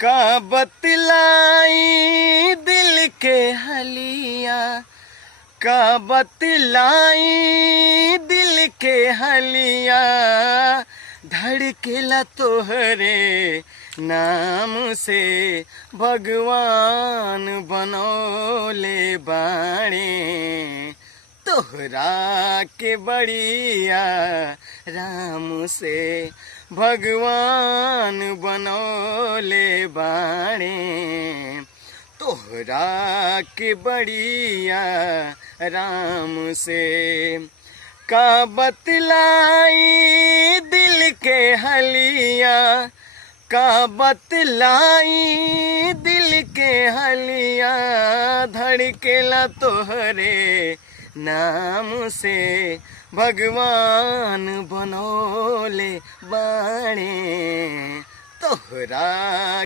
का बतलाई दिल के हलिया, का बतलाई दिल के हलिया, धड़केला तोहरे नाम से भगवान बनौले बाणे, तोहरा के बढ़िया राम से भगवान बनौले बाणे, तोहरा के बढ़िया राम से। का बतलाई दिल के हलिया, का बतलाई दिल के हलिया, धड़केला तोहरे नाम से भगवान बनौले बाणे, तोहरा